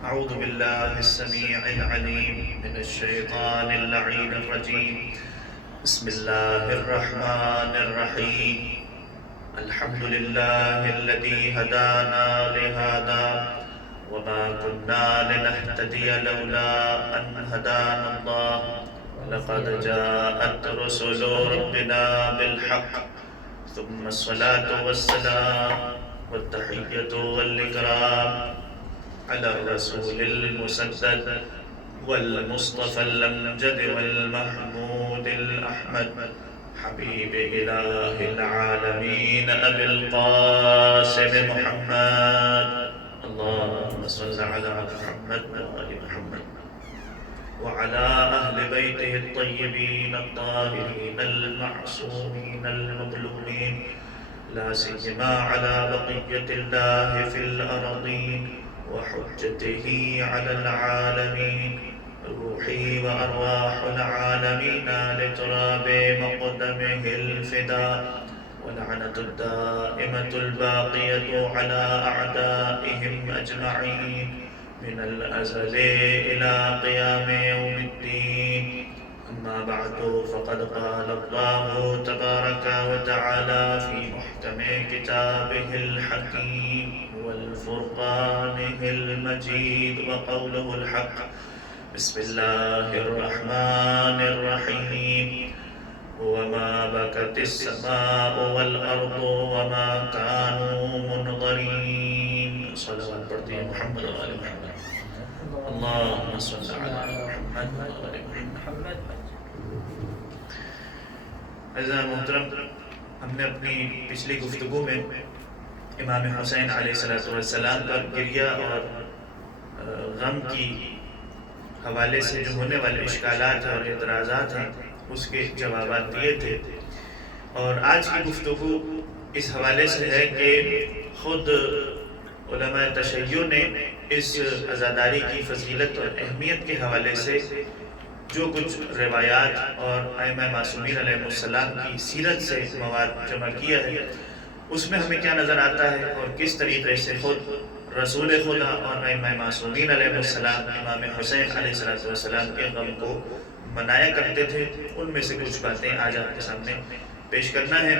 أعوذ بالله السميع العليم من الشيطان اللعين الرجيم. بسم الله الرحمن الرحيم. الحمد لله الذي هدانا لهذا وما كنا لنهتدي لولا أن هدانا الله. لقد جاءت رسل ربنا بالحق ثم الصلاة والسلام والتحية والإكرام على الرسول المسدد والمصطفى الأمجد والمحمود الأحمد حبيب إله العالمين أبي القاسم محمد. اللهم صل على محمد وآل محمد وعلى أهل بيته الطيبين الطاهرين المعصومين المظلومين، لا سيما على بقية الله في الأرضين وحجته على العالمين. روحي وأرواح العالمين لتراب مقدمه الفداء، ولعنة الدائمة الباقية على أعدائهم أجمعين من الأزل إلى قيام يوم الدين. أما بعد، فقد قال الله تبارك وتعالى في محكم كتابه الحكيم والفرقانه المجيد وقوله الحق. بسم الله الرحمن الرحيم. وما بكت السماء والأرض وما كانوا منظرين. صلوات پڑھتے ہیں محمد و آل محمد. اللهم صل على محمد و آل محمد. عزیزان محترم، ہم نے اپنی پچھلی گفتگو میں امام حسین علیہ السلام پر گریہ اور غم کی حوالے سے جو ہونے والے اشکالات اور اعتراضات ہیں اس کے جوابات دیے تھے، اور آج کی گفتگو اس حوالے سے ہے کہ خود علماء تشیع نے اس عزاداری کی فضیلت اور اہمیت کے حوالے سے جو کچھ روایات اور ائمہ معصومین علیہ السلام کی سیرت سے مواد جمع کیا ہے، اس میں ہمیں کیا نظر آتا ہے اور کس طریقے سے خود رسول خدا اور ائمہ معصومین علیہ السلام امام حسین علیہ السلام کے غم کو منایا کرتے تھے، ان میں سے کچھ باتیں آج آپ کے سامنے پیش کرنا ہے۔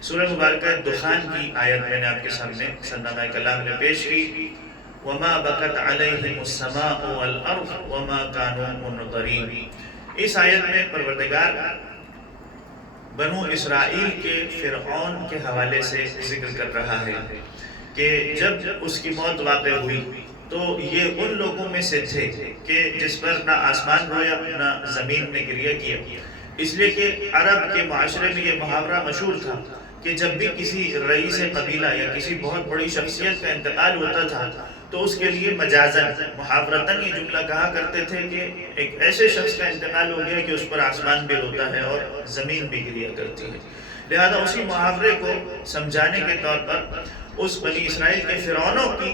سورہ مبارکہ دخان کی آیت میں نے آپ کے سامنے سرنامہ کلام نے پیش کی، وَمَا بَكَتْ عَلَيْهِمُ السَّمَاءُ وَالْأَرْضُ وَمَا كَانُوا مُنظَرِينَ۔ اس آیت میں پروردگار بنو اسرائیل کے فرعون کے حوالے سے ذکر کر رہا ہے کہ جب اس کی موت واقع ہوئی تو یہ ان لوگوں میں سے تھے کہ جس پر نہ آسمان رویا نہ زمین نے گریہ کیا، اس لیے کہ عرب کے معاشرے میں یہ محاورہ مشہور تھا کہ جب بھی کسی رئیس قبیلہ یا کسی بہت بڑی شخصیت کا انتقال ہوتا تھا تو اس کے لیے مجازن محاورتاً یہ جملہ کہا کرتے تھے کہ ایک ایسے شخص کا انتقال ہو گیا کہ اس پر آسمان بھی روتا ہے اور زمین بھی گریہ کرتی ہے۔ لہذا اسی محاورے کو سمجھانے کے طور پر اس بنی اسرائیل کے فرعونوں کی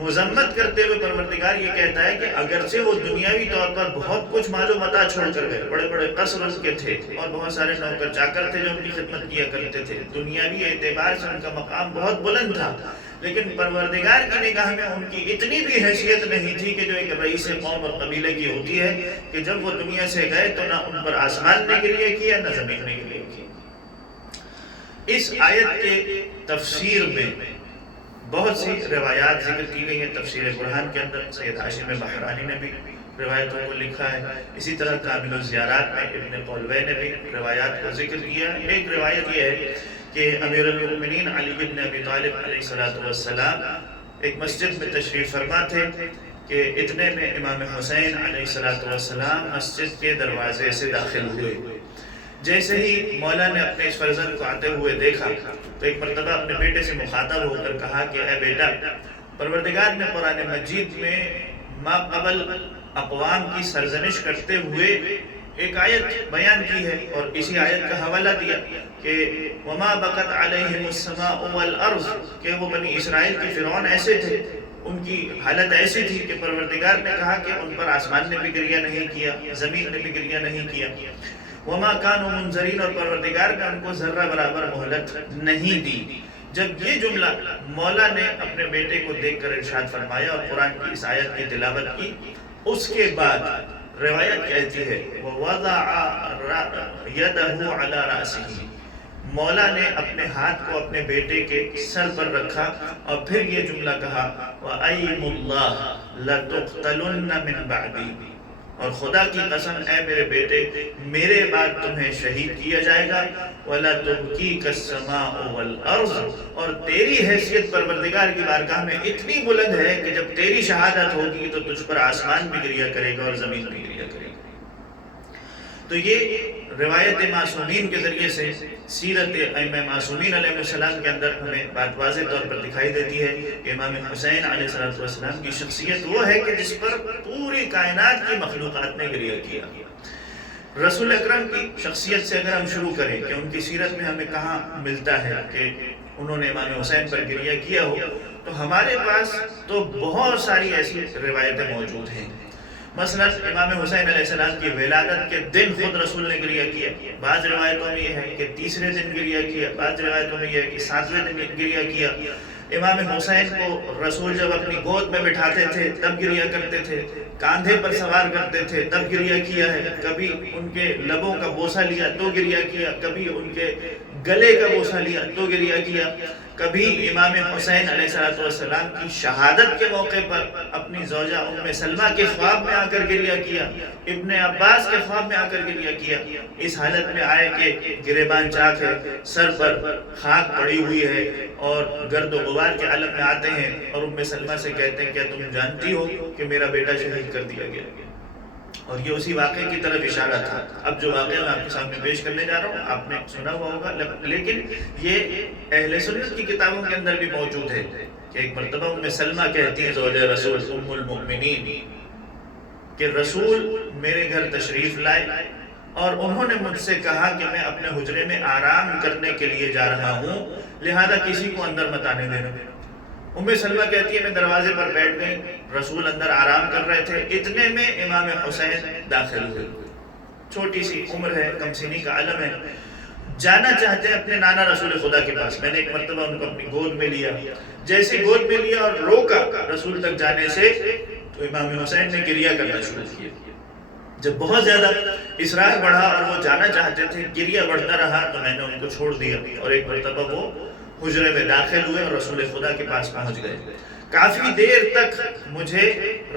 مذمت کرتے ہوئے پروردگار یہ کہتا ہے کہ اگرچہ وہ دنیاوی طور پر بہت کچھ مال و متاع چھوڑ کر گئے، بڑے بڑے قصر ان کے تھے اور بہت سارے نوکر چاکر تھے جو ان کی خدمت کیا کرتے تھے، دنیاوی اعتبار سے ان کا مقام بہت بلند تھا، لیکن پروردگار کی نگاہ میں ان کی اتنی بھی حیثیت نہیں تھی کہ جو ایک رئیس قوم اور قبیلے کی ہوتی ہے کہ جب وہ دنیا سے گئے تو نہ ان پر آسمان نے گریہ کیا نہ زمین نے گریہ کیا۔ اس آیت کے تفسیر میں بہت سی روایات ذکر کی گئی ہیں۔ تفسیر برہان کے اندر سید ہاشم بحرانی نے بھی روایتوں کو لکھا ہے، اسی طرح کامل الزیارات میں ابن قولوی نے بھی روایات کو ذکر کیا ہے۔ ایک روایت یہ ہے کہ امیر المؤمنین علی بن ابی طالب علیہ السلام ایک مسجد میں تشریف فرما تھے کہ اتنے میں امام حسین علیہ السلام مسجد کے دروازے سے داخل ہوئے۔ جیسے ہی مولا نے اپنے اس فرزند کو آتے ہوئے دیکھا تو ایک مرتبہ اپنے بیٹے سے مخاطب ہو کر کہا کہ اے بیٹا، پروردگار نے قرآن مجید میں ما قبل اقوام کی سرزنش کرتے ہوئے ایک آیت بیان کی ہے اور اسی آیت کا حوالہ دیا کہ وَمَا بَكَتْ عَلَيْهِمُ السَّمَاءُ وَالْأَرْضُ، کہ وہ بنی اسرائیل کے فرعون ایسے تھے، ان کی حالت ایسی تھی کہ پروردگار نے کہا کہ ان پر آسمان نے بھی گریہ نہیں کیا، زمین نے بھی گریہ نہیں کیا۔ وما كانوا منظرین، اور پروردگار کا ان کو ذرہ برابر مہلت نہیں دی۔ جب یہ جملہ مولا نے اپنے بیٹے کو دیکھ کر ارشاد فرمایا اور قرآن کی اس آیت کی تلاوت کی، اس کے بعد روایت کہتی ہے وَوَضَعَ يَدَهُ عَلَى رَأْسِهِ، مولا نے اپنے ہاتھ کو اپنے بیٹے کے سر پر رکھا اور پھر یہ جملہ کہا وَأَيْمُ اللَّهِ لَتُقْتَلُنَّ مِن بَعْدِي، اور خدا کی قسم اے میرے بیٹے، میرے بعد تمہیں شہید کیا جائے گا، وَلَا تُبْكِيكَ السَّمَاءُ وَالْأَرْضُ، اور تیری حیثیت پروردگار کی بارگاہ میں اتنی بلند ہے کہ جب تیری شہادت ہوگی تو تجھ پر آسمان بھی گریا کرے گا اور زمین بھی گریا کرے گا۔ تو یہ روایت معصومین کے ذریعے سے سیرت ائمہ معصومین علیہ السلام کے اندر ہمیں بات واضح طور پر دکھائی دیتی ہے کہ امام حسین علیہ السلام کی شخصیت وہ ہے کہ جس پر پوری کائنات کی مخلوقات نے گریہ کیا۔ رسول اکرم کی شخصیت سے اگر ہم شروع کریں کہ ان کی سیرت میں ہمیں کہاں ملتا ہے کہ انہوں نے امام حسین پر گریہ کیا ہو، تو ہمارے پاس تو بہت ساری ایسی روایتیں موجود ہیں۔ مثلا امام حسین علیہ السلام کی ولادت کے دن خود رسول نے گریہ کیا، بعض روایتوں میں یہ ہے کہ تیسرے دن گریہ کیا، بعض روایتوں میں یہ ہے کہ 7ویں دن گریہ کیا۔ امام حسین کو رسول جب اپنی گود میں بٹھاتے تھے تب گریہ کرتے تھے، کاندھے پر سوار کرتے تھے تب گریہ کیا ہے، کبھی ان کے لبوں کا بوسہ لیا تو گریہ کیا، کبھی ان کے گلے کا بوسہ لیا تو گریہ کیا، کبھی امام حسین علیہ السلام کی شہادت کے موقع پر اپنی زوجہ ام سلمہ کے خواب میں آ کر گریہ کیا، ابن عباس کے خواب میں آ کر گریہ کیا، اس حالت میں آئے کہ گریبان چاک ہے، سر پر خاک پڑی ہوئی ہے اور گرد و غبار کے عالم میں آتے ہیں اور ام سلمہ سے کہتے ہیں کیا تم جانتی ہو کہ میرا بیٹا شہید کر دیا گیا؟ اور یہ اسی واقعے کی طرف اشارہ تھا۔ اب جو واقعہ میں آپ کے سامنے پیش کرنے جا رہا ہوں آپ نے سنا ہوا ہوگا، لیکن یہ اہل سنت کی کتابوں کے اندر بھی موجود ہے کہ ایک مرتبہ ام سلمہ کہتی ہے زوجہ رسول ام المؤمنین کہ رسول میرے گھر تشریف لائے اور انہوں نے مجھ سے کہا کہ میں اپنے حجرے میں آرام کرنے کے لیے جا رہا ہوں، لہذا کسی کو اندر مت آنے دینا۔ ام سلمہ کہتی ہے میں دروازے پر بیٹھ گئی، رسول اندر آرام کر رہے تھے، اتنے میں امام حسین داخل ہوئے، چھوٹی سی عمر ہے، کم سنی کا علم ہے، جانا چاہتے ہیں اپنے نانا رسول خدا کے پاس۔ میں نے ایک مرتبہ ان کو اپنی گود میں لیا، جیسے گود میں لیا اور روکا رسول تک جانے سے تو امام حسین نے گریہ کرنا شروع کیا۔ جب بہت زیادہ اصرار بڑھا اور وہ جانا چاہتے تھے، گریہ بڑھتا رہا تو میں نے ان کو چھوڑ دیا اور ایک مرتبہ وہ حجرے میں داخل ہوئے اور رسول خدا کے پاس پہنچ گئے۔ کافی دیر تک مجھے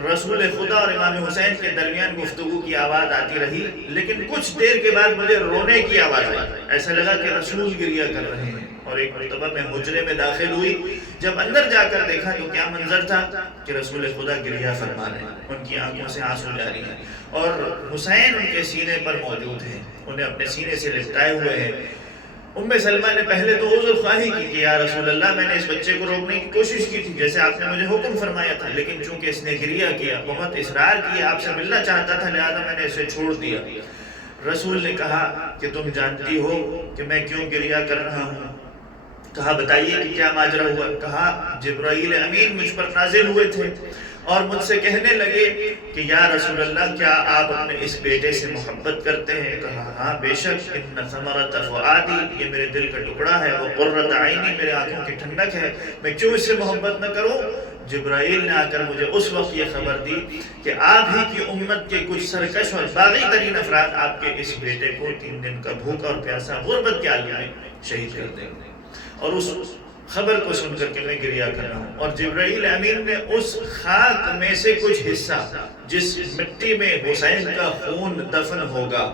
رسول خدا اور امام حسین کے درمیان گفتگو کی آواز آتی رہی، لیکن کچھ دیر کے بعد مجھے رونے کی آواز آئی، ایسا لگا کہ رسول گریہ کر رہے ہیں۔ اور ایک مرتبہ میں حجرے میں داخل ہوئی، جب اندر جا کر دیکھا تو کیا منظر تھا کہ رسول خدا گریہ فرما رہے ہیں، ان کی آنکھوں سے آنسو جاری ہیں اور حسین ان کے سینے پر موجود ہیں، انہیں اپنے سینے سے لپٹائے ہوئے ہیں۔ ام سلمہ نے پہلے تو عذر خواہی کی کہ یا رسول اللہ میں نے اس بچے کو روکنے کی کوشش کی تھی جیسے آپ نے مجھے حکم فرمایا تھا، لیکن چونکہ اس نے گریہ کیا، بہت اصرار کیا، آپ سے ملنا چاہتا تھا، لہذا میں نے اسے چھوڑ دیا۔ رسول نے کہا کہ تم جانتی ہو کہ میں کیوں گریہ کر رہا ہوں؟ کہا بتائیے کہ کیا ماجرا ہوا؟ کہا جبرائیل امین مجھ پر نازل ہوئے تھے اور مجھ سے کہنے لگے کہ یا رسول اللہ کیا آپ اپنے اس بیٹے سے محبت کرتے ہیں؟ کہا ہاں بے شک، ان ثمرۃ فؤادی، یہ میرے دل کا ٹکڑا ہے، وہ قرۃ عینی، میرے آنکھوں کی ٹھنڈک ہے، میں کیوں اس سے محبت نہ کروں؟ جبرائیل نے آ کر مجھے اس وقت یہ خبر دی کہ آپ ہی کی امت کے کچھ سرکش اور باغی ترین افراد آپ کے اس بیٹے کو 3 دن کا بھوکا اور پیاسا غربت کے عالم میں شہید کر دیں گے، اور اس خبر کو سن کر کے میں گریہ کر رہا ہوں۔ اور جبرائیل امین نے اس خاک میں سے کچھ حصہ جس مٹی میں حسین کا خون دفن ہوگا،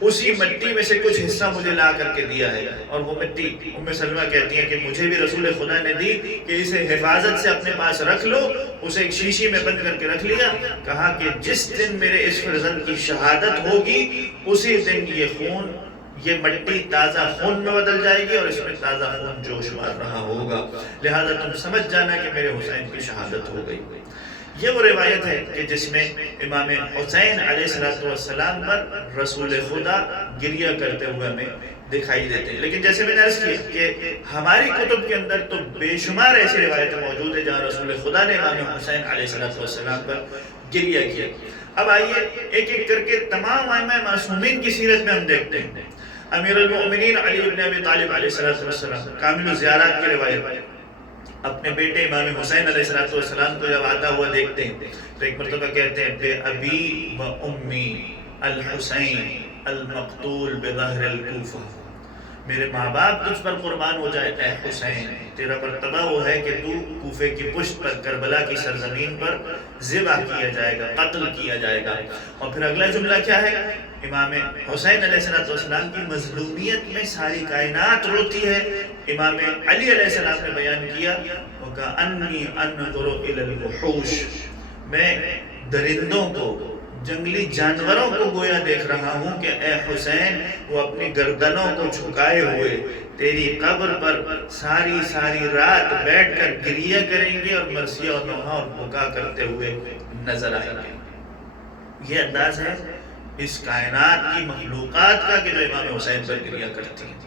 اسی مٹی میں سے کچھ حصہ مجھے لا کر کے دیا ہے، اور وہ مٹی ام سلمہ کہتی ہیں کہ مجھے بھی رسول خدا نے دی کہ اسے حفاظت سے اپنے پاس رکھ لو، اسے ایک شیشی میں بند کر کے رکھ لیا، کہا کہ جس دن میرے اس فرزند کی شہادت ہوگی اسی دن یہ خون، یہ مٹی تازہ خون میں بدل جائے گی اور اس میں تازہ خون جوش مار رہا ہوگا، لہذا تم سمجھ جانا کہ میرے حسین کی شہادت ہو گئی۔ یہ وہ روایت ہے کہ جس میں امام حسین علیہ السلام پر رسول خدا گریہ کرتے ہوئے ہمیں دکھائی دیتے ہیں۔ لیکن جیسے میں نے عرض کیا کہ ہماری کتب کے اندر تو بے شمار ایسی روایتیں موجود ہیں جہاں رسول خدا نے امام حسین علیہ السلام پر گریہ کیا۔ اب آئیے ایک ایک کر کے تمام ائمہ معصومین کی سیرت میں ہم دیکھتے ہیں۔ امیر المؤمنین علی ابن ابی طالب علیہ السلام کامل الزیارات کی روایت اپنے بیٹے امام حسین علیہ السلام کو جب آتا ہوا دیکھتے ہیں تو ایک مرتبہ کہتے ہیں بے ابی و امی الحسین المقتول بظہر الکوفہ، میرے ماں باپ تجھ پر قربان ہو جائے اے حسین، تیرا مرتبہ وہ ہے کہ تو کوفے کی پشت پر کربلا کی سرزمین پر ذبح کیا جائے گا، قتل کیا جائے گا۔ اور پھر اگلا جملہ کیا ہے؟ امام حسین علیہ السلام کی مظلومیت میں ساری کائنات روتی ہے۔ امام علی علیہ السلام نے بیان کیا وَكَأَنِّي أَنْظُرُ إِلَى الْوُحُوشِ، میں درندوں کو، جنگلی جانوروں کو گویا دیکھ رہا ہوں کہ اے حسین وہ اپنی گردنوں کو جھکائے ہوئے تیری قبر پر ساری رات بیٹھ کر گریہ کریں گے اور مرثیہ اور نوحہ اور بکا کرتے ہوئے نظر آئیں گے۔ یہ انداز ہے اس کائنات کی مخلوقات کا کہ جو امام حسین پر گریہ کرتی ہیں۔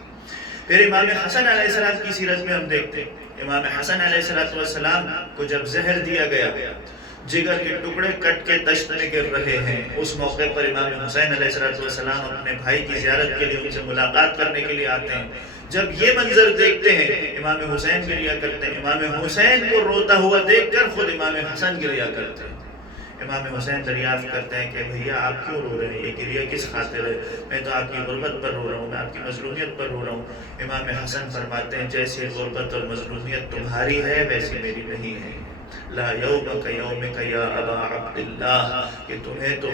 پھر امام حسن علیہ السلام کی سیرت میں ہم دیکھتے ہیں امام حسن علیہ السلام کو جب زہر دیا گیا، جگر کے ٹکڑے کٹ کے تشت میں گر رہے ہیں، اس موقع پر امام حسین علیہ السلام اپنے بھائی کی زیارت کے لیے ان سے ملاقات کرنے کے لیے آتے ہیں۔ جب یہ منظر دیکھتے ہیں امام حسین گریہ کرتے ہیں، امام حسین کو روتا ہوا دیکھ کر خود امام حسن گریہ کرتے ہیں۔ امام حسین دریافت کرتے ہیں کہ بھیا آپ کیوں رو رہے ہیں، یہ گریہ کس خاطر ہے؟ میں تو آپ کی غربت پر رو رہا ہوں، میں آپ کی مظلومیت پر رو رہا ہوں۔ امام حسن فرماتے ہیں جیسی غربت اور مظلومیت تمہاری ہے ویسی میری نہیں ہے۔ لا یومک یومک یا ابا عبداللہ، کہ تمہیں تو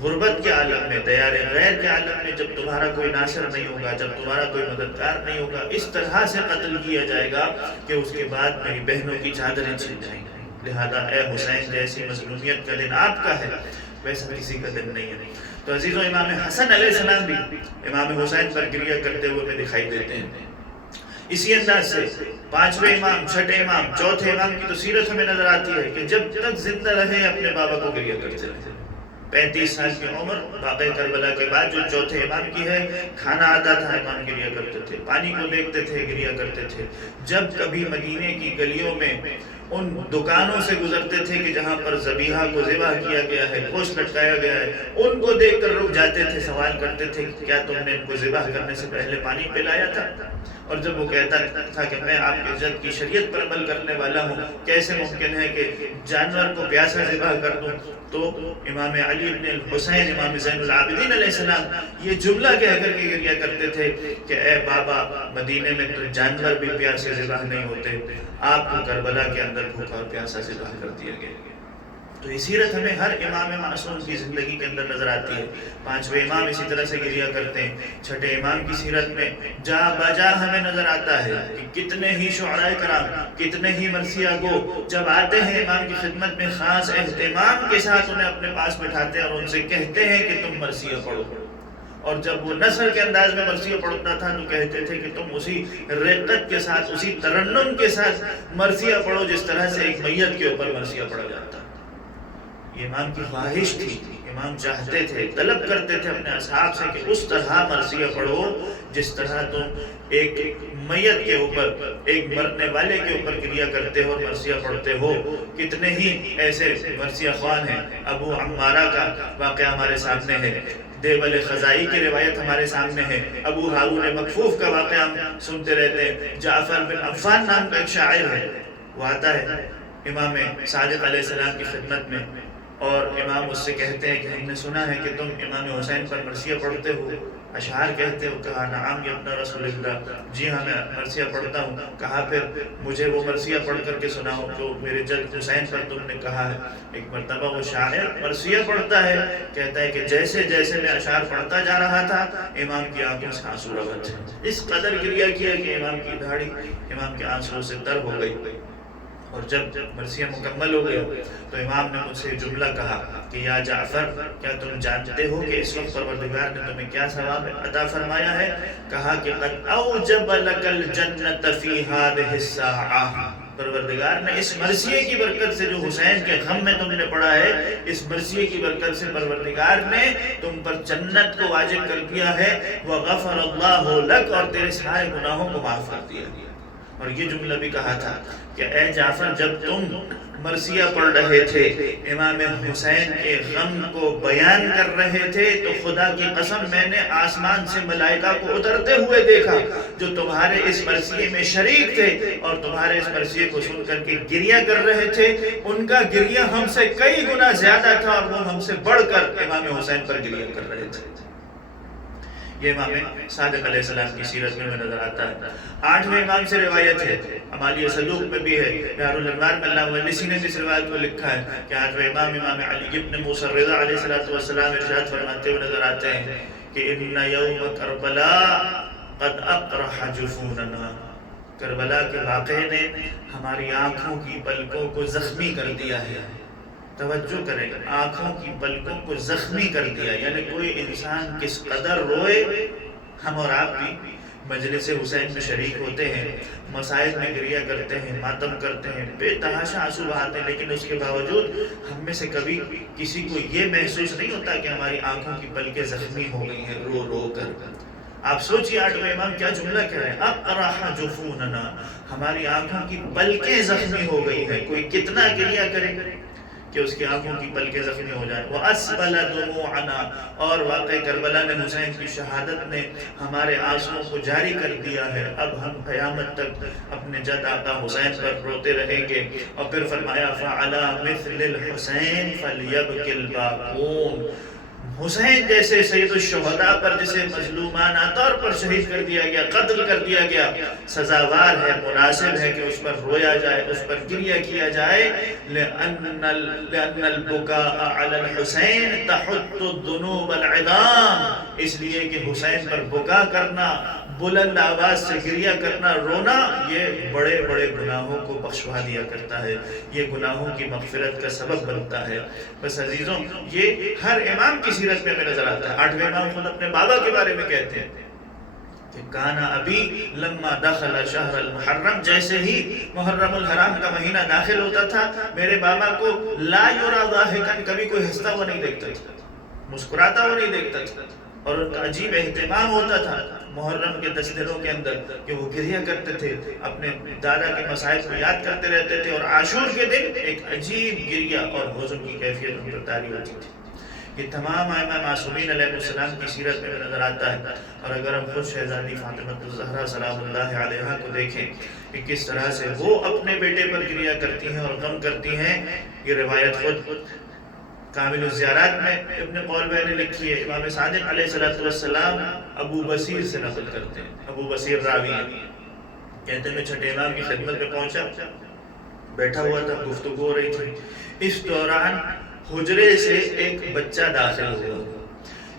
غربت کے عالم میں، دیار غیر کے عالم میں جب تمہارا کوئی ناصر نہیں ہوگا، جب تمہارا کوئی مددگار نہیں ہوگا، اس طرح سے قتل کیا جائے گا کہ اس کے بعد میری بہنوں کی چادریں چھن جائیں گی۔ لہذا اے حسین جیسی مظلومیت کا دن آپ کا ہے ویسا کسی کا دن نہیں ہے۔ تو عزیزوں امام حسن علیہ السلام بھی امام حسین پر گریہ کرتے ہوئے میں دکھائی دیتے ہیں۔ اسی انداز سے پانچویں امام، چھٹے امام، چوتھے امام کی تو سیرت ہمیں نظر آتی ہے کہ جب تک زندہ رہے اپنے بابا کو گریہ کرتے رہے۔ 35 سال کی عمر واقعہ کربلا کے بعد جو چوتھے امام کی ہے، کھانا آتا تھا امام گریہ کرتے تھے، پانی کو دیکھتے تھے گریہ کرتے تھے۔ جب کبھی مدینے کی گلیوں میں ان دکانوں سے گزرتے تھے کہ جہاں پر ذبیحہ کو ذبح کیا گیا ہے، گوشت لٹکایا گیا ہے، ان کو دیکھ کر رک جاتے تھے، سوال کرتے تھے کہ کیا تم نے ان کو ذبح کرنے سے پہلے پانی پلایا تھا؟ اور جب وہ کہتا تھا کہ میں آپ کے جد کی شریعت پر عمل کرنے والا ہوں، کیسے ممکن ہے کہ جانور کو پیاسا ذبح کر دوں؟ تو امام علی ابن الحسین امام زین العابدین علیہ السلام یہ جملہ کہہ کر کے گریہ کرتے تھے کہ اے بابا مدینے میں تو جانور بھی پیاسے ذبح نہیں ہوتے، آپ کو کربلا کے اندر بھوکا اور پیاسا ذبح کر دیا گیا۔ تو یہ سیرت ہمیں ہر امام معصوم کی زندگی کے اندر نظر آتی ہے۔ پانچویں امام اسی طرح سے گریہ کرتے ہیں۔ چھٹے امام کی سیرت میں جا بجا ہمیں نظر آتا ہے کہ کتنے ہی شعراء کرام، کتنے ہی مرثیہ گو جب آتے ہیں امام کی خدمت میں خاص اہتمام کے ساتھ انہیں اپنے پاس بٹھاتے ہیں اور ان سے کہتے ہیں کہ تم مرثیہ پڑھو۔ اور جب وہ نثر کے انداز میں مرثیہ پڑھتا تھا تو کہتے تھے کہ تم اسی رقت کے ساتھ، اسی ترنم کے ساتھ مرثیہ پڑھو جس طرح سے ایک میت کے اوپر مرثیہ پڑھا جاتا۔ یہ امام کی خواہش تھی، امام چاہتے تھے، طلب کرتے تھے اپنے اصحاب سے کہ اس طرح مرثیہ پڑھو جس طرح تم ایک میت کے اوپر، ایک مرنے والے کے اوپر گریہ کرتے ہو اور مرثیہ پڑھتے ہو۔ کتنے ہی ایسے مرثیہ خوان ہیں۔ ابو عمارہ کا واقعہ ہمارے سامنے ہے، دیول خزائی کی روایت ہمارے سامنے ہے، ابو ہارون مکفوف کا واقعہ ہم سنتے رہتے ہیں۔ جعفر بن عفان نام کا ایک شاعر ہے، وہ آتا ہے امام صادق علیہ السلام کی خدمت میں اور امام اس سے کہتے ہیں کہ ہم نے سنا ہے کہ تم امام حسین پر مرثیہ پڑھتے ہو، اشعار کہتے ہو۔ کہا نعم یا ابن رسول اللہ، جی ہاں میں مرثیہ پڑھتا ہوں۔ کہا پھر مجھے وہ مرثیہ پڑھ کر کے سناؤ جو میرے جد حسین پر تم نے کہا ہے۔ ایک مرتبہ وہ شاعر مرثیہ پڑھتا ہے، کہتا ہے کہ جیسے جیسے میں اشعار پڑھتا جا رہا تھا امام کی آنکھوں سے آنسو روا تھے، اس قدر گریہ کیا کہ امام کی داڑھی امام کے آنسو سے تر ہو گئی۔ اور جب مرثیہ مکمل ہو گیا تو امام نے مجھ سے جملہ کہا کہ یا جعفر، کیا تم جانتے ہو کہ اس وقت پروردگار نے تمہیں کیا ثواب عطا فرمایا ہے؟ کہا کہ قد اوجب لک الجنت فی ہذہ الساعہ، پروردگار نے اس مرثیے کی برکت سے جو حسین کے غم میں تم نے پڑھا ہے، اس مرثیے کی برکت سے پروردگار نے تم پر جنت کو واجب کر دیا ہے، وغفر اللہ لک، اور تیرے سارے گناہوں کو معاف کر دیا۔ اور یہ جملہ بھی کہا تھا کہ اے جعفر جب تم مرثیہ پڑھ رہے تھے، امام حسین کے غم کو بیان کر رہے تھے، تو خدا کی قسم میں نے آسمان سے ملائکہ کو اترتے ہوئے دیکھا جو تمہارے اس مرثیے میں شریک تھے اور تمہارے اس مرثیے کو سن کر کے گریہ کر رہے تھے۔ ان کا گریہ ہم سے کئی گنا زیادہ تھا اور وہ ہم سے بڑھ کر امام حسین پر گریہ کر رہے تھے۔ یہ امام صادق علیہ السلام کی سیرت میں نظر آتا ہے۔ 8ویں امام سے روایت ہے، ہماری صدوق میں بھی ہے، بحر الانوار میں اللہ مجلسی نے اس روایت کو لکھا ہے کہ 8ویں امام امام علی ابن موسیٰ الرضا علیہ السلام ارشاد فرماتے ہوئے نظر آتے ہیں کہ ان یوم کربلا قد اقرح جفوننا، کربلا کے واقعے نے ہماری آنکھوں کی پلکوں کو زخمی کر دیا ہے۔ توجہ کریں، آنکھوں کی پلکوں کو زخمی کر دیا، یعنی کوئی انسان کس قدر روئے۔ ہم اور آپ بھی مجلس حسین میں شریک ہوتے ہیں، مسائل میں گریہ کرتے ہیں، ماتم کرتے ہیں، بے تحاشا آنسو بہاتے ہیں، لیکن اس کے باوجود ہم میں سے کبھی کسی کو یہ محسوس نہیں ہوتا کہ ہماری آنکھوں کی پلکیں زخمی ہو گئی ہیں رو رو کر۔ آپ سوچئے 8ویں امام کیا جملہ کہہ رہے ہیں، اقرح جفوننا، ہماری آنکھوں کی پلکیں زخمی ہو گئی ہیں۔ کوئی کتنا گریہ کرے کہ اس کی آنکھوں کی پلکیں زخمی ہو جائیں۔ وَأَسْبَلَ دُمُوعَنَا، اور واقعہ کربلا نے، حسین کی شہادت نے ہمارے آنسوؤں کو جاری کر دیا ہے۔ اب ہم قیامت تک اپنے جد آقا حسین پر روتے رہیں گے۔ اور پھر فرمایا فَعَلَى مِثْلِ الْحُسَيْنِ فَلْيَبْكِ الْبَاقُونَ، حسین جیسے سید الشہداء پر جسے مظلومانہ طور پر شہید کر دیا گیا، قتل کر دیا گیا، سزاوار ہے، مناسب ہے کہ اس پر رویا جائے، اس پر گریہ کیا جائے۔ لأن البكاء على الحسین تحط الذنوب العظام، اس لیے کہ حسین پر بکا کرنا، بلند آواز سے گریہ کرنا، رونا، یہ بڑے بڑے گناہوں کو بخشوا دیا کرتا ہے، یہ گناہوں کی مغفرت کا سبب بنتا ہے۔ بس عزیزوں، یہ ہر امام کی سیرت میں نظر آتا ہے۔ 8ویں امام خود اپنے بابا کے بارے میں کہتے ہیں کہ کانا ابی لما دخل شہر المحرم، جیسے ہی محرم الحرام کا مہینہ داخل ہوتا تھا، میرے بابا کو لا یرا ضاحکا، کبھی کوئی ہنستا ہوا نہیں دیکھتا تھا، مسکراتا ہوا نہیں دیکھتا تھا، اور ان کا عجیب اہتمام ہوتا تھا محرم کے 10 دنوں کے اندر کہ وہ گریہ کرتے تھے، اپنے دادا کے مصائب کو یاد کرتے رہتے تھے، اور عاشور کے دن ایک عجیب گریہ اور حزن کی کیفیت ان پر طاری ہوتی تھی۔ یہ تمام ائمہ معصومین علیہ السلام کی سیرت میں نظر آتا ہے۔ اور اگر ہم خود شہزادی فاطمہ الزہرا سلام اللہ علیہا کو دیکھیں کہ کس طرح سے وہ اپنے بیٹے پر گریہ کرتی ہیں اور غم کرتی ہیں، یہ روایت خود کامل الزیارات میں ابن قولوی نے لکھی ہے۔ امام صادق علیہ السلام ابو بصیر سے نقل کرتے ہیں، ابو بصیر راوی کہتے ہیں میں چھٹے امام کی خدمت میں پہنچا، بیٹھا ہوا تھا، گفتگو ہو رہی تھی، اس دوران حجرے سے ایک بچہ داخل ہوا۔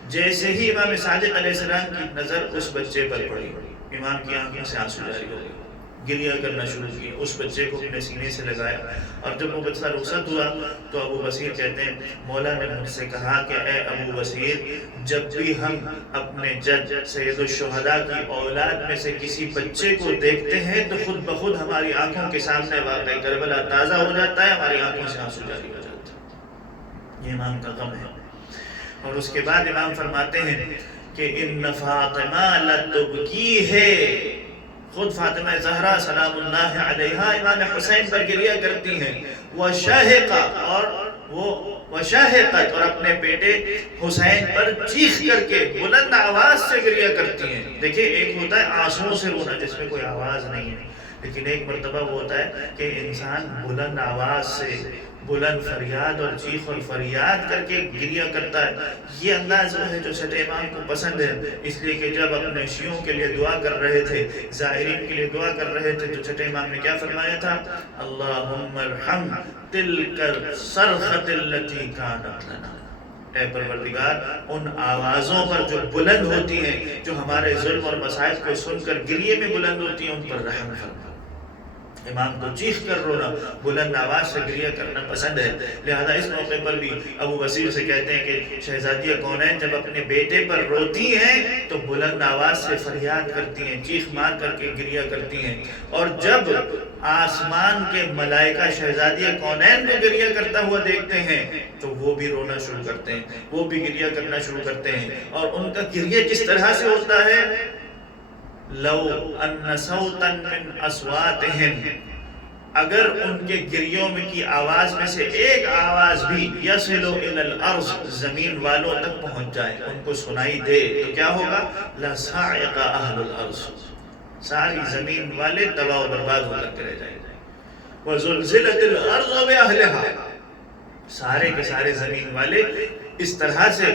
جیسے ہی امام صادق علیہ السلام کی نظر اس بچے پر پڑی، امام کی آنکھوں سے آنسو جاری ہو گئے، گریہ کرنا شروع کیا، اس بچے کو اپنے سینے سے لگایا۔ اور جب وہ بچہ رخصت ہوا تو ابو بصیر کہتے ہیں مولا نے مجھ سے کہا کہ اے ابو بصیر، جب بھی ہم اپنے جد سید الشہداء کی اولاد میں سے کسی بچے کو دیکھتے ہیں تو خود بخود ہماری آنکھوں کے سامنے واقعہ کربلا تازہ ہو جاتا ہے، ہماری آنکھوں سے آنسو جاری ہو جاتا ہے۔ یہ امام کا غم ہے۔ اور اس کے بعد امام فرماتے ہیں کہ ان فاطمہ لتبکی ہے، خود فاطمہ زہرا سلام اللہ علیہا امام حسین پر گریہ کرتی ہیں، وشاہقہ، اور وہ وشاہقت، اور اپنے بیٹے حسین پر چیخ کر کے بلند آواز سے گریہ کرتی ہیں۔ دیکھیں ایک ہوتا ہے آنسوؤں سے رونا جس میں کوئی آواز نہیں ہے، لیکن ایک مرتبہ وہ ہوتا ہے کہ انسان بلند آواز سے بلند فریاد اور چیخ اور فریاد کر کے گریہ کرتا ہے۔ یہ انداز وہ ہے جو چھٹے امام کو پسند ہے، اس لیے کہ جب اپنے شیعوں کے لیے دعا کر رہے تھے، زائرین کے لیے دعا کر رہے تھے، تو چھٹے امام نے کیا فرمایا تھا؟ اللہم ارحم تلک الصرخۃ التی کانت لنا، اے پروردگار ان آوازوں پر جو بلند ہوتی ہیں، جو ہمارے ظلم اور مصائب کو سن کر گریے میں بلند ہوتی ہیں، ان پر رحم فرما۔ امام کو چیخ کر رونا، بلند آواز سے گریہ کرنا پسند ہے، لہذا اس موقع پر بھی ابو بصیر سے کہتے ہیں کہ شہزادیہ کونین جب اپنے بیٹے پر روتی ہیں تو بلند آواز سے فریاد کرتی ہیں، چیخ مار کر کے گریہ کرتی ہیں، اور جب آسمان کے ملائکہ شہزادیہ کونین کو گریہ کرتا ہوا دیکھتے ہیں تو وہ بھی رونا شروع کرتے ہیں، وہ بھی گریہ کرنا شروع کرتے ہیں۔ اور ان کا گریہ کس طرح سے ہوتا ہے؟ لو ان صوتا من اصواتہم اگر ان کے گریوں میں کی آواز میں سے ایک آواز بھی یصل الی الارض زمین والوں تک پہنچ جائے، ان کو سنائی دے، تو کیا ہوگا؟ لصعق اہل الارض، ساری زمین والے تباہ و برباد ہو کر کے رہ جائیں گے۔ وزلزلت الارض باہلها، سارے کے سارے زمین والے اس طرح سے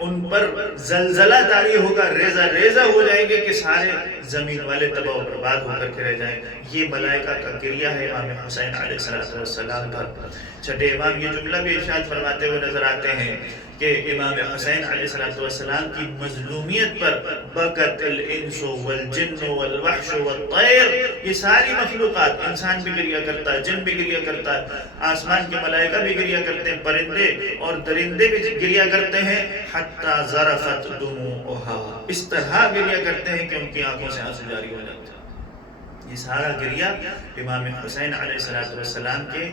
ان پر زلزلہ طاری ہوگا، ریزہ ریزہ ہو جائیں گے کہ سارے زمین والے تباہ و برباد ہو کر کے رہ جائیں گے۔ یہ ملائکہ کا گریہ ہے امام حسین علیہ السلام پر۔ چھٹے امام یہ جملہ بھی ارشاد فرماتے ہوئے نظر آتے ہیں کہ امام حسین علیہ السلام کی مظلومیت پر بکت الانس والجن والوحش والطیر، یہ ساری مخلوقات، انسان بھی گریہ کرتا ہے، جن بھی گریہ کرتا ہے، آسمان کے ملائکہ بھی گریہ کرتے ہیں، پرندے اور درندے بھی گریہ کرتے ہیں، حتی ذرفت دموعها، اس طرح گریہ کرتے ہیں کہ ان کی آنکھوں سے آنسو جاری ہو جاتے ہیں۔ یہ سارا گریہ امام حسین علیہ السلام کے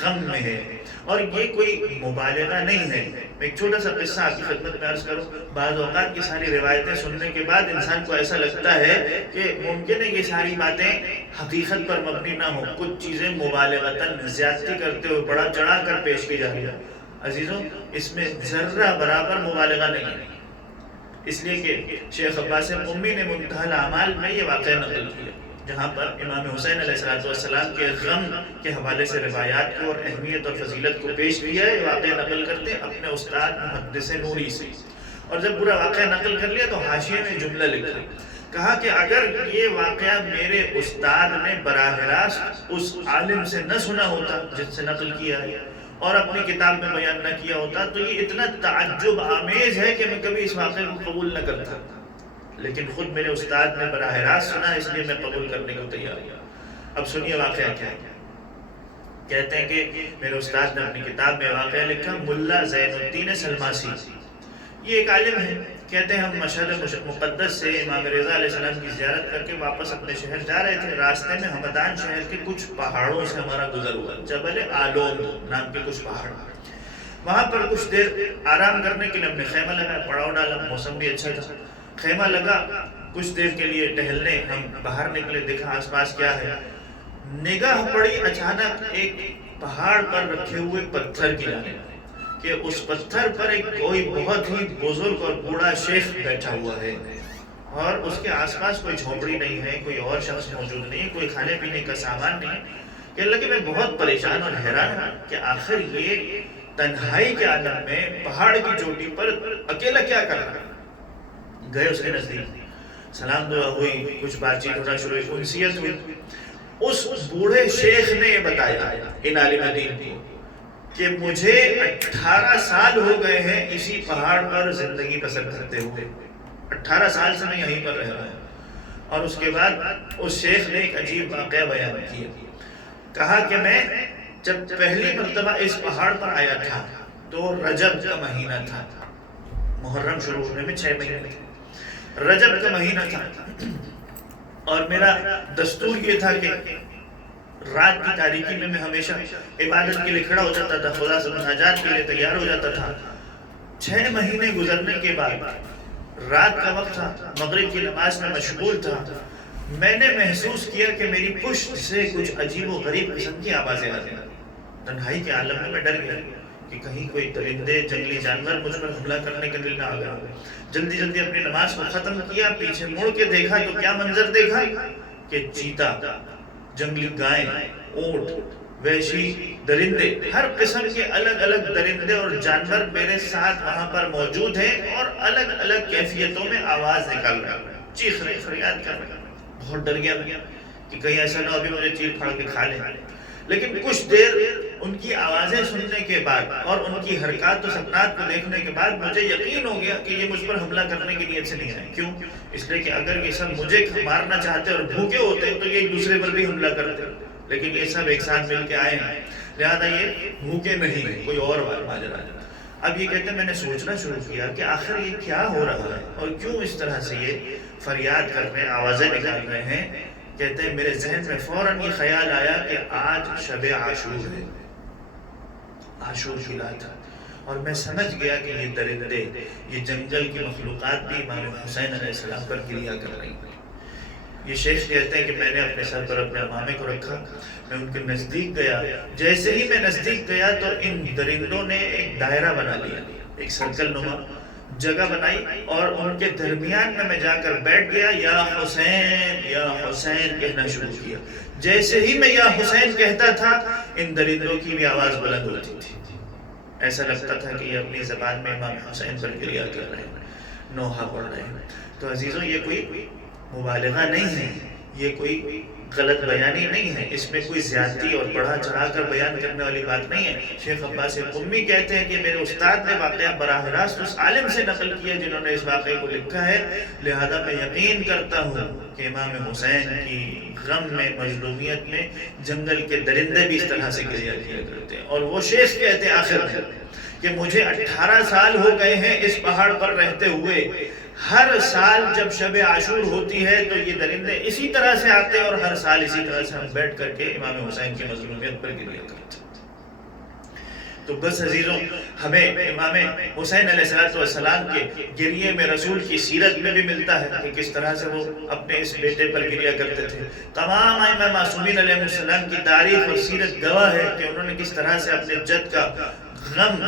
غم میں ہے، اور یہ کوئی مبالغہ نہیں ہے۔ میں ایک چھوٹا سا قصہ آپ کی خدمت میں عرض کروں۔ بعض اوقات کی ساری روایتیں سننے کے بعد انسان کو ایسا لگتا ہے کہ ممکن ہے یہ ساری باتیں حقیقت پر مبنی نہ ہوں، کچھ چیزیں مبالغتاً زیادتی کرتے ہوئے بڑا چڑھا کر پیش کی جا رہی ہے۔ عزیزوں، اس میں ذرہ برابر مبالغہ نہیں ہے، اس لیے کہ شیخ عباس قمی نے منتہی الاعمال میں یہ واقعہ نقل کیا، جہاں پر امام حسین علیہ السلام کے غم کے حوالے سے روایات کو اور اہمیت اور فضیلت کو پیش کیا ہے۔ یہ واقعہ نقل کرتے اپنے استاد محدث نوری سے، اور جب پورا واقعہ نقل کر لیا تو حاشیے میں جملہ لکھا، کہا کہ اگر یہ واقعہ میرے استاد نے براہ راست اس عالم سے نہ سنا ہوتا جس سے نقل کیا ہے، اور اپنی کتاب میں بیان نہ کیا ہوتا، تو یہ اتنا تعجب آمیز ہے کہ میں کبھی اس واقعے کو قبول نہ کرتا، لیکن خود میرے استاد نے براہ راست سنا، اس لیے میں قبول کرنے کو تیار ہوں۔ اب سنیے واقعہ کیا ہے۔ کہتے ہیں کہ میرے استاد نے اپنی کتاب میں واقعہ لکھا، ملا زین الدین سلماسی، یہ ایک عالم ہے۔ کہتے ہیں ہم مشہد مقدس سے امام رضا علیہ السلام کی زیارت کر کے واپس اپنے شہر جا رہے تھے، راستے میں ہمدان شہر کے کچھ پہاڑوں سے ہمارا گزر ہوا، جبل آلوند نام کے کچھ پہاڑ، وہاں پر کچھ دیر آرام کرنے کے لیے ہم نے خیمہ لگایا، پڑاؤ ڈالا، موسم بھی اچھا تھا، خیمہ لگا، کچھ دیر کے لیے ٹہلنے ہم باہر نکلے، دیکھا آس پاس کیا ہے، نگاہ پڑی اچانک ایک پہاڑ پر رکھے ہوئے پتھر کی جانب کہ اس پتھر پر ایک کوئی بہت ہی بزرگ اور بوڑھا شیخ بیٹھا ہوا ہے، اور اس کے آس پاس کوئی جھونپڑی نہیں ہے، کوئی اور شخص موجود نہیں ہے، کوئی کھانے پینے کا سامان نہیں ہے۔ کہنے لگے میں بہت پریشان اور حیران ہوں کہ آخر یہ تنہائی کے عالم میں پہاڑ کی چوٹی پر اکیلا کیا کر رہا ہے۔ گئے اس کے نزدیک، سلام دعا ہوئی، کچھ بات چیت ہونا شروع ہوئی، انسیت ہوئی۔ اس بوڑھے شیخ نے یہ بتایا ان عالم دین کو کہ مجھے 18 سال ہو گئے ہیں اسی پہاڑ پر زندگی بسر کرتے ہوئے، 18 سال سے میں یہیں پر رہ رہا ہوں۔ اور اس کے بعد اس شیخ نے ایک عجیب واقعہ بیان کیا، کہا کہ میں جب پہلی مرتبہ اس پہاڑ پر آیا تھا تو رجب کا مہینہ تھا، محرم شروع ہونے میں 6 مہینے تھے، رجب کا مہینہ تھا، اور میرا دستور یہ تھا کہ رات کی تاریکی میں ہمیشہ عبادت کے لیے کھڑا ہو جاتا تھا، خدا سے مناجات کے لیے تیار ہو جاتا تھا۔ 6 مہینے گزرنے کے بعد رات کا وقت تھا، مغرب کی نماز میں مشغول تھا، میں نے محسوس کیا کہ میری پشت سے کچھ عجیب و غریب قسم کی آوازیں آ رہی ہیں۔ تنہائی کے عالم میں ڈر گیا کہ کہیں کوئی درندے جنگلی جانور مجھ پر حملہ کرنے کے لیے نہ آ گیا۔ جلدی جلدی اپنی نماز کو ختم کیا، پیچھے مڑ کے دیکھا تو کیا منظر دیکھا کہ چیتا، جنگلی گائیں، اونٹ، وحشی درندے، ہر قسم کے الگ الگ درندے اور جانور میرے ساتھ وہاں پر موجود ہیں، اور الگ الگ کیفیتوں میں آواز نکال رہے ہیں، چیخ رہے، فریاد کر رہے ہیں۔ بہت ڈر گیا کہ کہیں ایسا نہ ہو ابھی مجھے چیر پھاڑ کے کھا لیں۔ لیکن کچھ دیر ان کی آوازیں سننے کے بعد اور ان کی حرکات و سکنات کو دیکھنے کے بعد مجھے یقین ہو گیا کہ یہ مجھ پر حملہ کرنے کی نیت سے نہیں آئے۔ کیوں؟ اس لیے کہ اگر یہ سب مجھے مارنا چاہتے اور بھوکے ہوتے تو یہ ایک دوسرے پر بھی حملہ کرتے، لیکن یہ سب ایک ساتھ مل کے آئے ہیں، لہذا یہ بھوکے نہیں ہیں، کوئی اور ماجرا ہے۔ اب یہ کہتے ہیں میں نے سوچنا شروع کیا کہ آخر یہ کیا ہو رہا ہے اور کیوں اس طرح سے یہ فریاد کر رہے ہیں، آوازیں نکال رہے ہیں۔ کہتے ہیں میرے ذہن میں فوراً یہ خیال آیا کہ آج شب عاشور ہے، عاشور کی رات ہے، اور میں سمجھ گیا کہ یہ درندے، یہ جنگل کی مخلوقات بھی امام حسین علیہ السلام پر گریہ کر رہی ہیں۔ یہ شیخ کہتے ہیں کہ میں نے اپنے سر پر اپنے امامے کو رکھا، میں ان کے نزدیک گیا، جیسے ہی میں نزدیک گیا تو ان درندوں نے ایک دائرہ بنا لیا، ایک سرکل نما جگہ بنائی، اور ان کے درمیان میں جا کر بیٹھ گیا، یا حسین کہنا شروع کیا۔ جیسے ہی میں یا حسین کہتا تھا ان درندوں کی بھی آواز بلند ہوتی تھی، ایسا لگتا تھا کہ یہ اپنی زبان میں امام حسین پر گریہ کر رہے ہیں، نوحہ پڑھ رہے ہیں۔ تو عزیزوں یہ کوئی مبالغہ نہیں ہے، یہ کوئی غلط بیانی نہیں ہے، اس میں کوئی زیادتی اور بڑھا چڑھا کر بیان کرنے والی بات نہیں ہے۔ شیخ عباس قمی کہتے ہیں کہ میرے استاد نے واقعہ براہ راست اس عالم سے نقل کیا جنہوں نے اس واقعے کو لکھا ہے، لہذا میں یقین کرتا ہوں کہ امام حسین کی غم میں، مظلومیت میں جنگل کے درندے بھی اس طرح سے گریہ کیا کرتے ہیں۔ اور وہ شیخ کہتے ہیں آخر میں کہ مجھے 18 سال ہو گئے ہیں اس پہاڑ پر رہتے ہوئے، ہر سال جب شب عاشور ہوتی ہے تو یہ درندے اسی طرح سے آتے اور ہر سال اسی طرح سے ہم بیٹھ کر کے امام حسین کی مظلومیت پر گریہ کرتے۔ تو بس عزیزوں، ہمیں امام حسین علیہ السلام کے گریے میں رسول کی سیرت میں بھی ملتا ہے کہ کس طرح سے وہ اپنے اس بیٹے پر گریہ کرتے تھے۔ تمام ائمہ معصومین علیہ السلام کی تاریخ اور سیرت گواہ ہے کہ انہوں نے کس طرح سے اپنے جد کا غم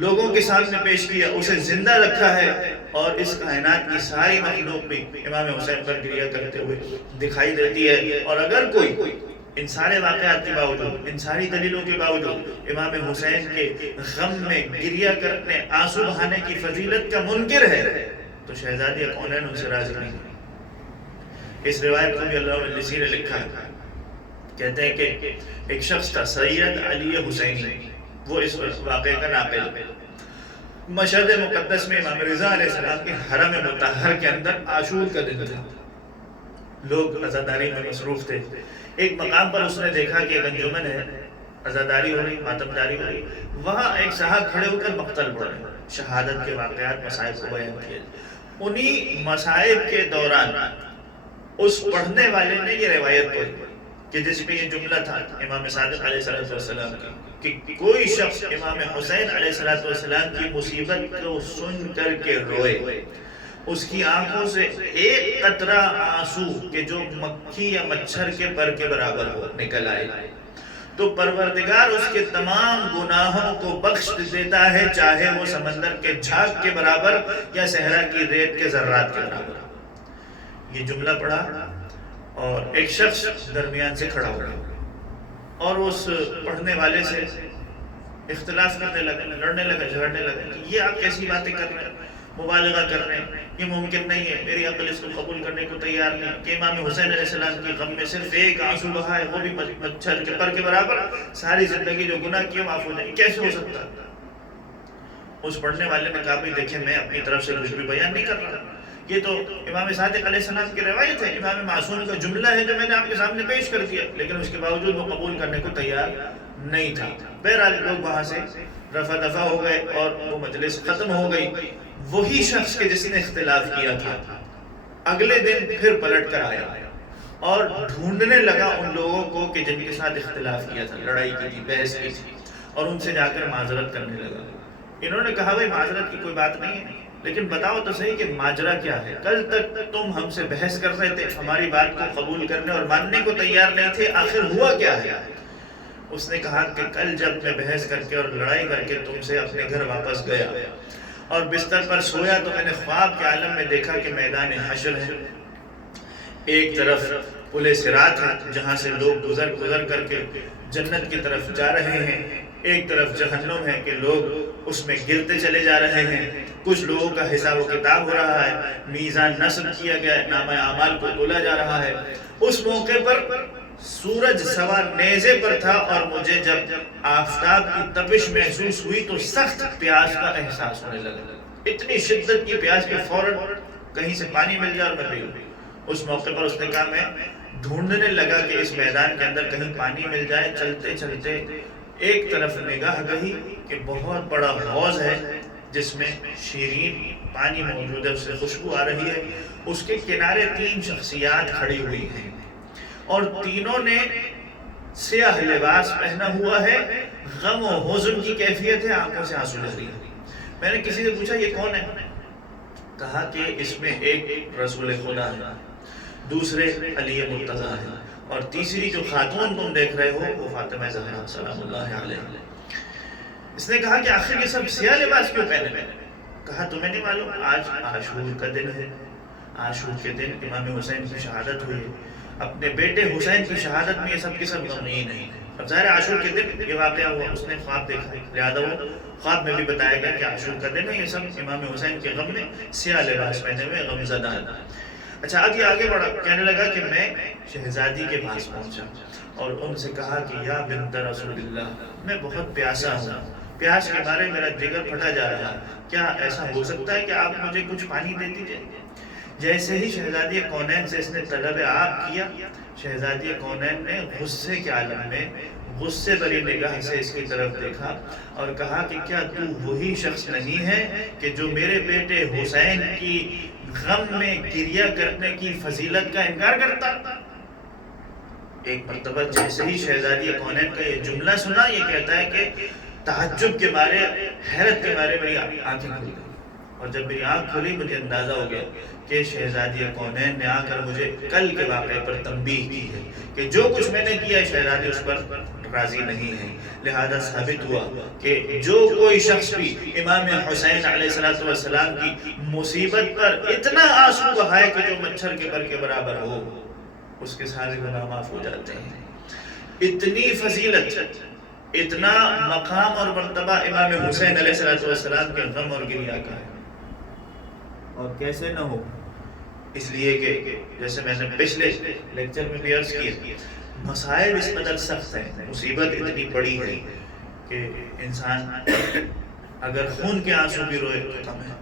لوگوں کے سامنے پیش کیا، اسے زندہ رکھا ہے، اور اس کائنات کی ساری مخلوق بھی امام حسین پر گریہ کرتے ہوئے دکھائی دیتی ہے۔ اور اگر کوئی ان سارے واقعات کے باوجود، ان ساری دلیلوں کے باوجود امام حسین کے غم میں گریہ کرنے، آنسو بہانے کی فضیلت کا منکر ہے تو شہزادی کونین ان سے راضی نہیں۔ اس روایت کو بھی اللہ علیہ نے لکھا ہے، کہتے ہیں کہ ایک شخص تھا سید علی حسینی، وہ اس واقعے کا ناقل۔ مشہد مقدس میں امام رضا علیہ السلام کے حرم مطہر کے اندر عاشور کا دن تھا، لوگ عزاداری میں مصروف تھے۔ ایک مقام پر اس نے دیکھا کہ ایک انجمن ہے، عزاداری ہو رہی، ماتمداری ہو رہی، وہاں ایک صاحب کھڑے ہو کر مقتل پڑھ رہے ہیں، شہادت کے واقعات، مصائب کو بیان کیے۔ انہی مصائب کے دوران اس پڑھنے والے نے یہ روایت پڑھی کہ جس میں یہ جملہ تھا امام صادق علیہ السلام کی کہ کوئی شخص امام حسین علیہ السلام کی مصیبت کو سن کر کے روئے، اس کی آنکھوں سے ایک قطرہ آنسو کہ جو مکھی یا مچھر کے پر کے برابر ہو نکل آئے تو پروردگار اس کے تمام گناہوں کو بخش دیتا ہے، چاہے وہ سمندر کے جھاگ کے برابر یا صحرا کی ریت کے ذرات کے برابر۔ یہ جملہ پڑھا اور ایک شخص درمیان سے کھڑا ہو گیا اور اس پڑھنے والے سے اختلاف کرنے لگا، لڑنے لگا، جھگڑنے لگا کہ یہ آپ کیسی باتیں کر رہے ہیں، مبالغہ کر رہے ہیں، یہ ممکن نہیں ہے، میری عقل اس کو قبول کرنے کو تیار نہیں کہ امام حسین علیہ السلام کی غم میں صرف ایک آنسو بہا ہے، وہ بھی مچھر کے پر کے برابر، ساری زندگی جو گناہ کیا معاف ہو جائے، کیسے ہو سکتا؟ اس پڑھنے والے نے کہا بھائی دیکھیں میں اپنی طرف سے کچھ بھی بیان نہیں کر رہا، یہ تو امام صادق علیہ السلام کی روایت ہے، امام معصوم کا جملہ ہے جو میں نے آپ کے سامنے پیش کر دیا، لیکن اس کے باوجود وہ قبول کرنے کو تیار نہیں تھا۔ بہرحال لوگ وہاں سے رفع دفع ہو گئے اور وہ مجلس ختم ہو گئی۔ وہی شخص کے جس نے اختلاف کیا تھا اگلے دن پھر پلٹ کر آیا اور ڈھونڈنے لگا ان لوگوں کو کہ جن کے ساتھ اختلاف کیا تھا، لڑائی کی تھی، بحث کی تھی، اور ان سے جا کر معذرت کرنے لگا۔ انہوں نے کہا بھائی معذرت کی کوئی بات نہیں ہے، لیکن بتاؤ تو صحیح کہ ماجرا کیا ہے، کل تک تم ہم سے بحث کر رہے تھے، ہماری بات کو قبول کرنے اور ماننے کو تیار نہیں تھے، آخر ہوا کیا ہے؟ اس نے کہا کہ کل جب میں بحث کر کے اور لڑائی کر کے تم سے اپنے گھر واپس گیا اور بستر پر سویا تو میں نے خواب کے عالم میں دیکھا کہ میدان حشر ہے، ایک طرف پل صراط ہے جہاں سے لوگ گزر کر کے جنت کی طرف جا رہے ہیں، ایک طرف جہنم ہے کہ لوگ اس میں گرتے چلے جا رہے ہیں، کچھ لوگوں کا حساب و کتاب ہو رہا ہے، میزان نصب کیا گیا ہے، نامہ اعمال کو تولا جا رہا ہے۔ اس موقع پر سورج سوا نیزے پر تھا اور مجھے جب آفتاب کی تپش محسوس ہوئی تو سخت پیاس کا احساس ہونے لگا، اتنی شدت کی پیاس کہ فوراً کہیں سے پانی مل جائے اور میں پی لوں۔ اس موقع پر اس نے کہا میں ڈھونڈنے لگا کہ اس میدان کے اندر کہیں پانی مل جائے، چلتے چلتے ایک طرف نگاہ گئی کہ بہت بڑا حوض ہے جس میں شیرین پانی موجود ہے، اس سے خوشبو آ رہی ہے، اس کے کنارے 3 شخصیات کھڑی ہوئی ہیں اور تینوں نے سیاہ لباس پہنا ہوا ہے، غم و حزن کی کیفیت ہے، آنکھوں سے آنسو بہ رہی ہے۔ میں نے کسی سے پوچھا یہ کون ہے؟ کہا کہ اس میں ایک رسول خدا ہے دوسرے علی مرتضیٰ ہیں، اور تیسری جو خاتون تم دیکھ رہے ہو وہ فاطمہ زہرا سلام اللہ علیہ۔ اس نے کہا کہ آخر یہ سب سیاہ لباس کیوں پہنے ہوئے؟ کہا تمہیں نہیں معلوم آج عاشور کا دن ہے، عاشور کے دن امام حسین کی شہادت ہوئی، اپنے بیٹے حسین کی شہادت میں یہ سب کے سب غمگین ہیں۔ اب ظاہر عاشور کے دن یہ واقعہ ہوا، اس نے خواب دیکھا، لہذا وہ خواب میں بھی بتایا گیا کہ عاشور کا دن ہے، یہ سب امام حسین کے غم میں سیاہ لباس پہنے ہوئے غم زدہ۔ اچھا اب یہ آگے بڑھا، کہنے لگا کہ میں شہزادی کے پاس پہنچا اور ان سے کہا کہ یا بنت رسول اللہ، میں بہت پیاسا ہوں، پیاس کے مارے میرا جگر پھٹا جا رہا، کیا ایسا ہو سکتا ہے کہ آپ مجھے کچھ پانی دے دیجئے؟ جیسے ہی شہزادی کونین سے اس نے طلب آب کیا، شہزادی کونین نے غصے کے عالم میں غصے بری نگاہ سے اس کی طرف دیکھا اور کہا کہ کیا تو وہی شخص نہیں ہے کہ جو میرے بیٹے حسین کی غم میں گریہ کرنے کی فضیلت کا انکار کرتا؟ ایک مرتبہ جیسے ہی شہزادی کونین کا یہ جملہ سنا، یہ کہتا ہے کہ تعجب کے مارے، حیرت کے مارے میری آنکھیں کھلی، اور جب میری آنکھ کھلی مجھے اندازہ ہو گیا کہ شہزادی کونین نے آ کر مجھے کل کے واقعے پر تنبیہ کی ہے کہ جو کچھ میں نے کیا ہے شہزادی اس پر راضی نہیں ہے، لہذا ثابت ہوا کہ جو کوئی شخص بھی امام حسین علیہ السلام کی مصیبت پر اتنا آنسو بہائے کہ جو مچھر کے پر کے برابر ہو، اس کے سارے گناہ معاف ہو جاتے ہیں۔ اتنی فضیلت، اتنا مقام اور مرتبہ امام حسین علیہ السلام کے غم اور گریہ کا ہے، اور کیسے نہ ہو؟ اس لیے کہ جیسے میں نے پچھلے لیکچر میں بھی عرض کیا، مسائل اس قدر سخت ہیں، مصیبت اتنی بڑی ہے کہ انسان اگر خون کے آنسو بھی روئے تو کم ہے۔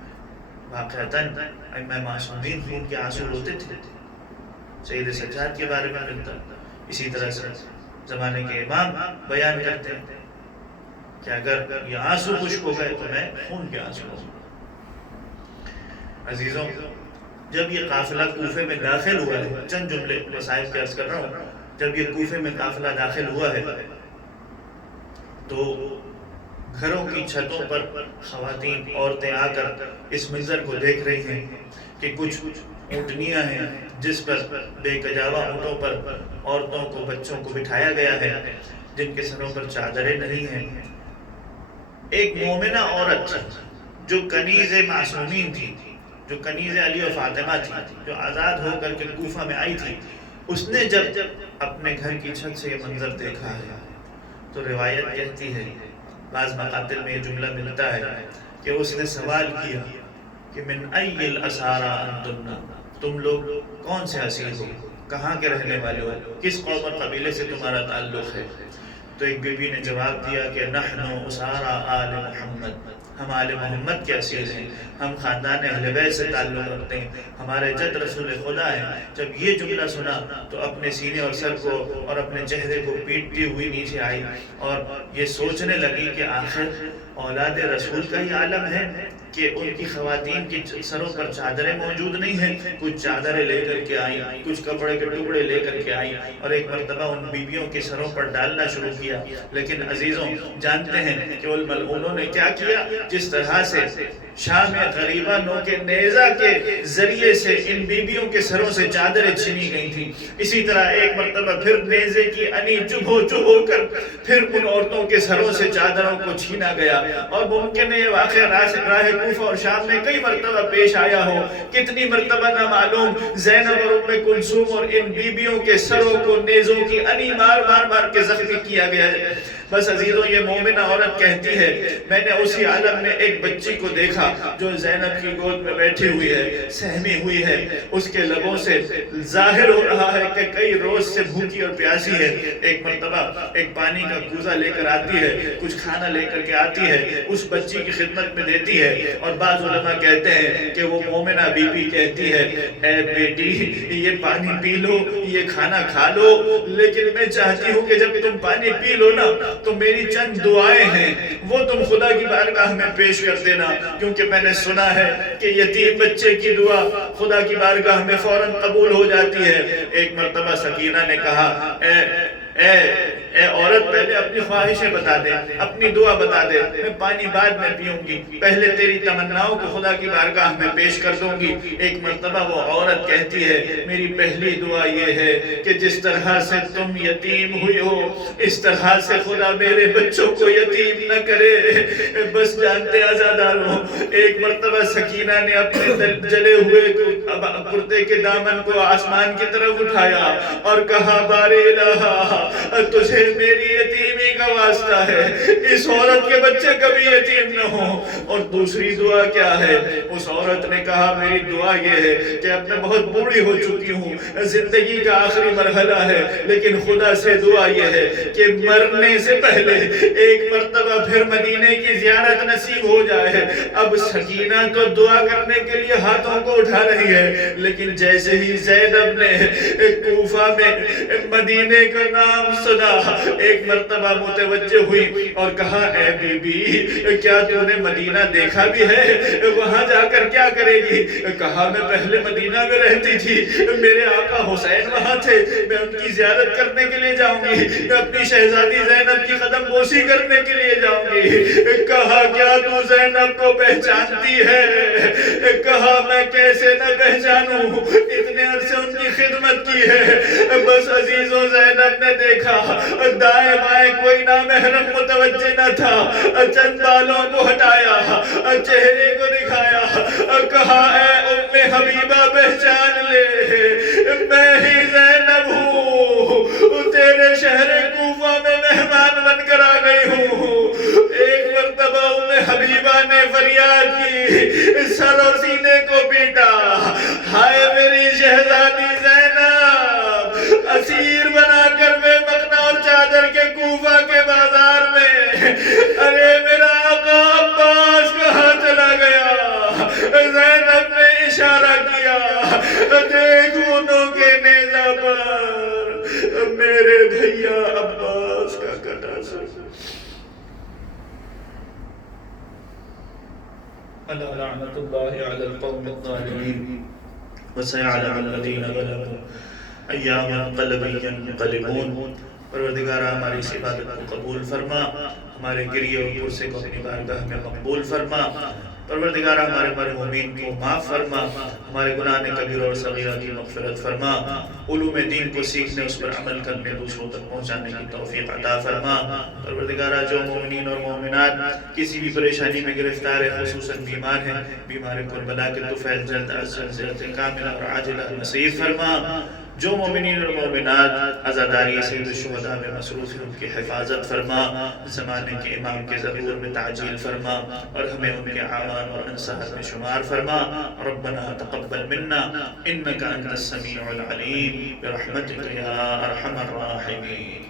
واقعتاً ائمہ معصومین خون کے آنسو روتے تھے، سید سجاد کے بارے میں ملتا، اسی طرح سے زمانے کے امام بیان کرتے ہیں کہ اگر یہ آنسو خشک ہو گئے تو میں خون کے آنسو ہوں۔ عزیزوں، جب یہ قافلہ کوفے میں داخل ہوا ہے، چند جملے مسائل کے عرض کر رہا ہوں، جب یہ کوفے میں قافلہ داخل ہوا ہے تو گھروں کی چھتوں پر خواتین، عورتیں آ کر اس منظر کو دیکھ رہی ہیں کہ کچھ اونٹنیاں ہیں جس پر بے کجاوہ اونٹوں پر عورتوں کو، بچوں کو بٹھایا گیا ہے، جن کے سروں پر چادریں نہیں ہیں۔ ایک مومنہ عورت جو کنیز معصومین تھی، جو کنیز علی و فاطمہ تھی، جو آزاد ہو کر کے کوفہ میں آئی تھی، اس نے جب اپنے گھر کی چھت سے یہ منظر دیکھا ہے تو روایت کہتی ہے، بعض مقاتل میں یہ جملہ ملتا ہے کہ اس نے سوال کیا کہ من ای الاسارا انتن، تم لوگ کون سے اسیر ہو، کہاں کے رہنے والے ہو، کس قوم اور قبیلے سے تمہارا تعلق ہے؟ تو ایک بی بی نے جواب دیا کہ نحن اسارا آل محمد، ہم آل محمد کے اسیر ہیں، ہم خاندان اہل بیت سے تعلق رکھتے ہیں، ہمارے جد رسول خدا ہیں۔ جب یہ جملہ سنا تو اپنے سینے اور سر کو اور اپنے چہرے کو پیٹتی ہوئی نیچے آئی اور یہ سوچنے لگی کہ آخر اولاد رسول کا ہی عالم ہے کہ ان کی خواتین کی سروں پر چادریں موجود نہیں ہیں۔ کچھ چادریں لے کر کے آئیں، کچھ کپڑے کے ٹکڑے لے کر کے آئیں اور ایک مرتبہ ان بیبیوں کے سروں پر ڈالنا شروع کیا۔ لیکن عزیزوں جانتے ہیں کہ الملعونوں نے کیا کیا؟ جس طرح سے شام غریبہ نو کے نیزہ کے ذریعے سے ان بیبیوں کے سروں سے چادریں چھینی گئی تھیں، اسی طرح ایک مرتبہ پھر نیزے کی انی چبھ ہو کر پھر ان عورتوں کے سروں سے چادروں کو چھینا گیا۔ اور ممکن ہے یہ واقعہ راہ کوفہ اور شام میں کئی مرتبہ پیش آیا ہو، کتنی مرتبہ نہ معلوم، زینب اور ام کلثوم اور ان بیبیوں کے سروں کو نیزوں کی انی مار کے زخمی کیا گیا ہے۔ بس عزیزوں یہ مومنہ عورت کہتی ہے میں نے اسی عالم میں ایک بچی کو دیکھا جو زینب کی گود میں بیٹھی ہوئی ہے، سہمی ہوئی ہے، اس کے لبوں سے ظاہر ہو رہا ہے کہ کئی روز سے بھوکی اور پیاسی ہے۔ ایک مرتبہ ایک پانی کا کوزہ لے کر آتی ہے، کچھ کھانا لے کر کے آتی ہے، اس بچی کی خدمت میں دیتی ہے، اور بعض علماء کہتے ہیں کہ وہ مومنہ بی بی کہتی ہے اے بیٹی یہ پانی پی لو، یہ کھانا کھا لو، لیکن میں چاہتی ہوں کہ جب تم پانی پی لو نا تو میری چند دعائیں ہیں وہ تم خدا کی بارگاہ میں پیش کر دینا، کیونکہ میں نے سنا ہے کہ یتیم بچے کی دعا خدا کی بارگاہ میں فوراً قبول ہو جاتی ہے۔ ایک مرتبہ سکینہ نے کہا اے اے عورت پہلے اپنی خواہشیں بتا دے، اپنی دعا بتا دے، میں پانی بعد میں پیوں گی، پہلے تیری تمناؤں کو خدا کی بارگاہ میں پیش کر دوں گی۔ ایک مرتبہ وہ عورت کہتی ہے میری پہلی دعا یہ ہے کہ جس طرح سے تم یتیم ہوئی ہو اس طرح سے خدا میرے بچوں کو یتیم نہ کرے۔ بس جانتے عزاداروں، ایک مرتبہ سکینہ نے اپنے جلے ہوئے کرتے کے دامن کو آسمان کی طرف اٹھایا اور کہا بار الہ تجھے میری یتیمی کا واسطہ ہے، اس عورت کے بچے کبھی یتیم نہ ہوں۔ اور دوسری دعا کیا ہے؟ اس عورت نے کہا میری دعا یہ ہے کہ اب میں بہت بوڑھی ہو چکی ہوں، زندگی کا آخری مرحلہ ہے، لیکن خدا سے دعا یہ ہے کہ مرنے سے پہلے ایک مرتبہ پھر مدینے کی زیارت نصیب ہو جائے۔ اب سکینہ تو دعا کرنے کے لیے ہاتھوں کو اٹھا رہی ہے، لیکن جیسے ہی زینب نے کوفہ میں مدینے کا نام سنا ایک مرتبہ متوجہ ہوئی اور کہا اے بی بی کیا تو نے مدینہ دیکھا بھی ہے؟ وہاں جا کر کیا کرے گی؟ کہا میں پہلے مدینہ میں رہتی تھی، میرے آقا حسین وہاں تھے، میں ان کی زیارت کرنے کے لیے جاؤں گی، میں اپنی شہزادی زینب کی قدم بوسی کرنے کے لیے جاؤں گی۔ کہا کیا تو زینب کو پہچانتی ہے؟ کہا میں کیسے نہ پہچانوں، اتنے عرصے ان کی خدمت کی ہے۔ بس عزیزوں زینب نے دیکھا دائیں بائیں کوئی نامحرم متوجہ نہ تھا، چند بالوں کو ہٹایا، چہرے کو دکھایا، کہا اے ام حبیبہ پہچان لے میں ہی زینب ہوں، تیرے شہر کوفہ میں مہمان بن کر آ گئی ہوں۔ ایک مرتبہ ام حبیبہ نے فریاد کی، سر اور سینے کو پیٹا، ہائے میری شہزادی زینب، اسیر بنا کر بے مقنا اور چادر کے کوفہ کے بازار میں، ارے میرا آقا عباس کہاں چلا گیا؟ زینب نے اشارہ کیا، دیکھ اونوں کے نیزہ پر میرے بھیا عباس کا کٹا سر۔ الا لعنت اللہ علی القوم الظالمین وسيعلم الذين غلبوا ایام انقلب ينقلبون۔ پروردگارہ ہماری اس عبادت کو قبول فرما، ہمارے گریے اور پرسے کو اپنی بارگاہ میں مقبول فرما۔ پروردگارہ ہمارے مرحومین کو معاف فرما، ہمارے گناہ کبیرہ اور صغیرہ کی مغفرت فرما، علوم دین کو سیکھنے اس پر عمل کرنے دوسروں تک پہنچانے کی توفیق عطا فرما۔ پروردگارہ جو مومنین اور مومنات کسی بھی پریشانی میں گرفتار ہیں، خصوصاً بیمار ہیں، بیمار کربلا کے طفیل جلد از صحت کاملہ اور عاجلہ نصیب فرما۔ جو مومنین اور مومنات عزاداری سید الشہداء میں مصروف ہیں ان کی حفاظت فرما، زمانے کے امام کے ظہور میں تعجیل فرما اور ہمیں ان کے اعوان اور انصار میں شمار فرما۔ ربنا تقبل منا انک انت السمیع العلیم برحمتک یا ارحم الراحمین۔